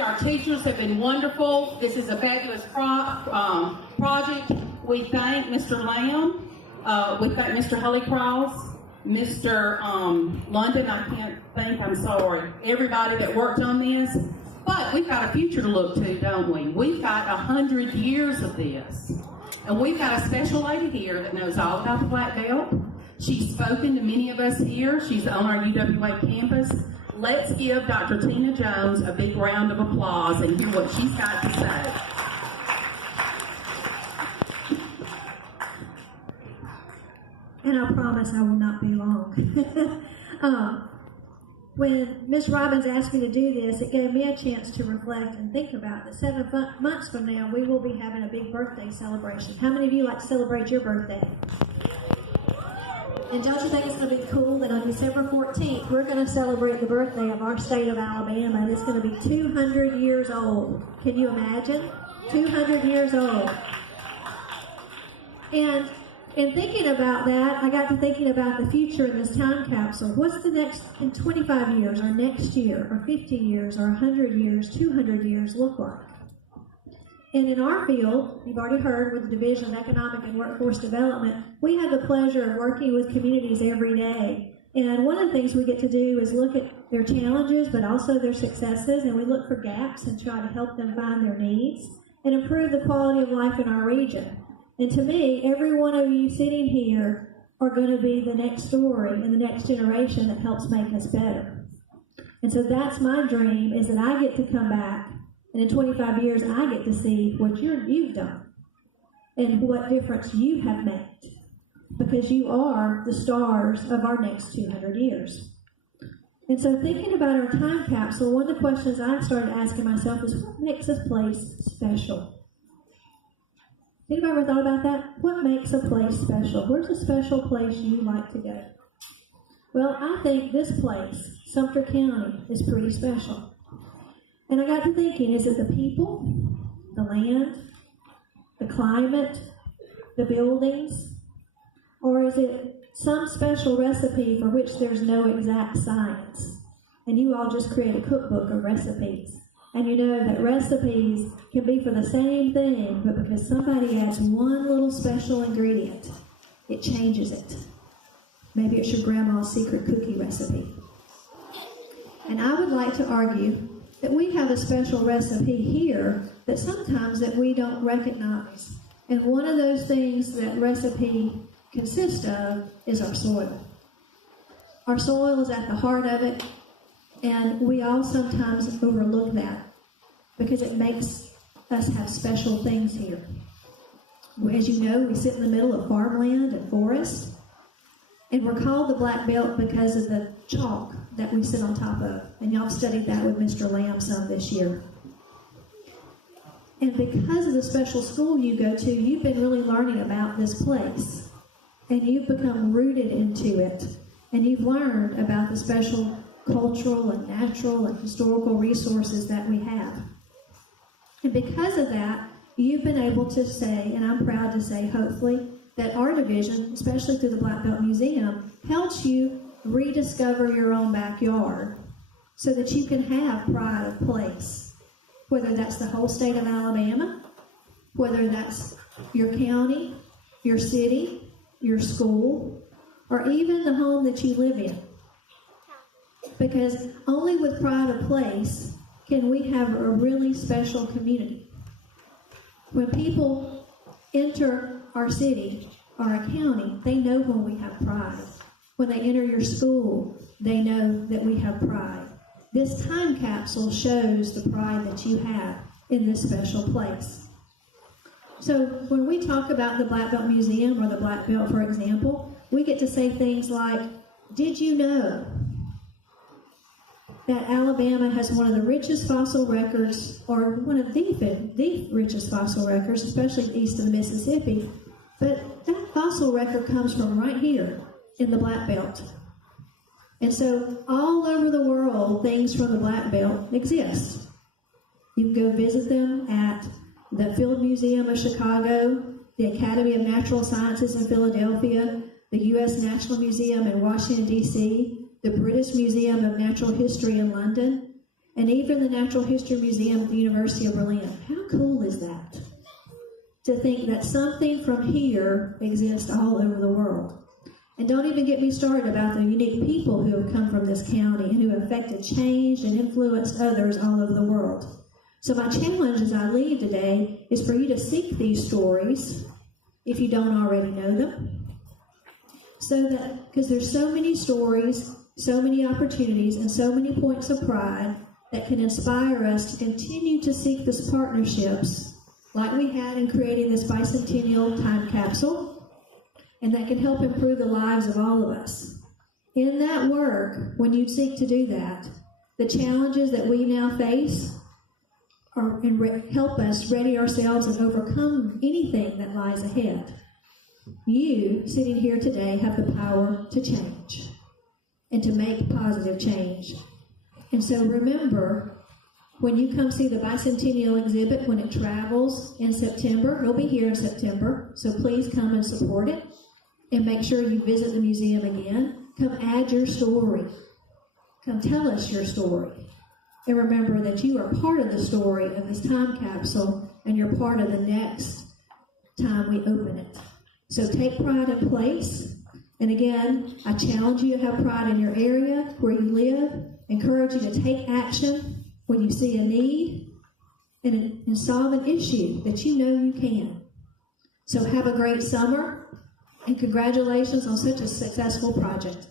Our teachers have been wonderful. This is a fabulous project. We thank Mr. Lamb. We thank Mr. Holycross, Mr. London. I can't think, I'm sorry. Everybody that worked on this. But we've got a future to look to, don't we? We've got 100 years of this. And we've got a special lady here that knows all about the black belt. She's spoken to many of us here. She's on our UWA campus. Let's give Dr. Tina Jones a big round of applause and hear what she's got to say. And I promise I will not be long. When Ms. Robbins asked me to do this, it gave me a chance to reflect and think about that 7 months from now, we will be having a big birthday celebration. How many of you like to celebrate your birthday? And don't you think it's going to be cool that on December 14th, we're going to celebrate the birthday of our state of Alabama, and it's going to be 200 years old. Can you imagine? 200 years old. And in thinking about that, I got to thinking about the future in this time capsule. What's the next, in 25 years, or next year, or 50 years, or 100 years, 200 years look like? And in our field, you've already heard with the Division of Economic and Workforce Development, we have the pleasure of working with communities every day. And one of the things we get to do is look at their challenges, but also their successes, and we look for gaps and try to help them find their needs and improve the quality of life in our region. And to me, every one of you sitting here are going to be the next story and the next generation that helps make us better. And so that's my dream, is that I get to come back, and in 25 years, I get to see what you've done and what difference you have made, because you are the stars of our next 200 years. And so thinking about our time capsule, one of the questions I started asking myself is, what makes this place special? Anybody ever thought about that? What makes a place special? Where's a special place you like to go? Well, I think this place, Sumter County, is pretty special. And I got to thinking, is it the people, the land, the climate, the buildings, or is it some special recipe for which there's no exact science? And you all just create a cookbook of recipes. And you know that recipes can be for the same thing, but because somebody adds one little special ingredient, it changes it. Maybe it's your grandma's secret cookie recipe. And I would like to argue that we have a special recipe here that sometimes that we don't recognize. And one of those things that recipe consists of is our soil. Our soil is at the heart of it, and we all sometimes overlook that because it makes us have special things here. As you know, we sit in the middle of farmland and forest, and we're called the Black Belt because of the chalk that we sit on top of. And y'all studied that with Mr. Lamb some this year. And because of the special school you go to, you've been really learning about this place. And you've become rooted into it. And you've learned about the special cultural and natural and historical resources that we have. And because of that, you've been able to say, and I'm proud to say, hopefully, that our division, especially through the Black Belt Museum, helps you rediscover your own backyard so that you can have pride of place, whether that's the whole state of Alabama, whether that's your county, your city, your school, or even the home that you live in. Because only with pride of place can we have a really special community. When people enter our city or our county, they know when we have pride. When they enter your school, they know that we have pride. This time capsule shows the pride that you have in this special place. So when we talk about the Black Belt Museum or the Black Belt, for example, we get to say things like, did you know that Alabama has one of the richest fossil records, or one of the richest fossil records, especially east of the Mississippi, but that fossil record comes from right here in the Black Belt. And so all over the world, things from the Black Belt exist. You can go visit them at the Field Museum of Chicago, the Academy of Natural Sciences in Philadelphia, the U.S. National Museum in Washington, D.C., the British Museum of Natural History in London, and even the Natural History Museum at the University of Berlin. How cool is that? To think that something from here exists all over the world. And don't even get me started about the unique people who have come from this county and who have affected change and influenced others all over the world. So my challenge as I leave today is for you to seek these stories if you don't already know them. So that, because there's so many stories, so many opportunities, and so many points of pride that can inspire us to continue to seek these partnerships like we had in creating this bicentennial time capsule, and that can help improve the lives of all of us. In that work, when you seek to do that, the challenges that we now face help us ready ourselves and overcome anything that lies ahead. You, sitting here today, have the power to change and to make positive change. And so remember, when you come see the Bicentennial exhibit, when it travels in September, it'll be here in September, so please come and support it. And make sure you visit the museum again. Come add your story. Come tell us your story. And remember that you are part of the story of this time capsule, and you're part of the next time we open it. So take pride in place. And again, I challenge you to have pride in your area where you live. Encourage you to take action when you see a need and solve an issue that you know you can. So have a great summer, and congratulations on such a successful project.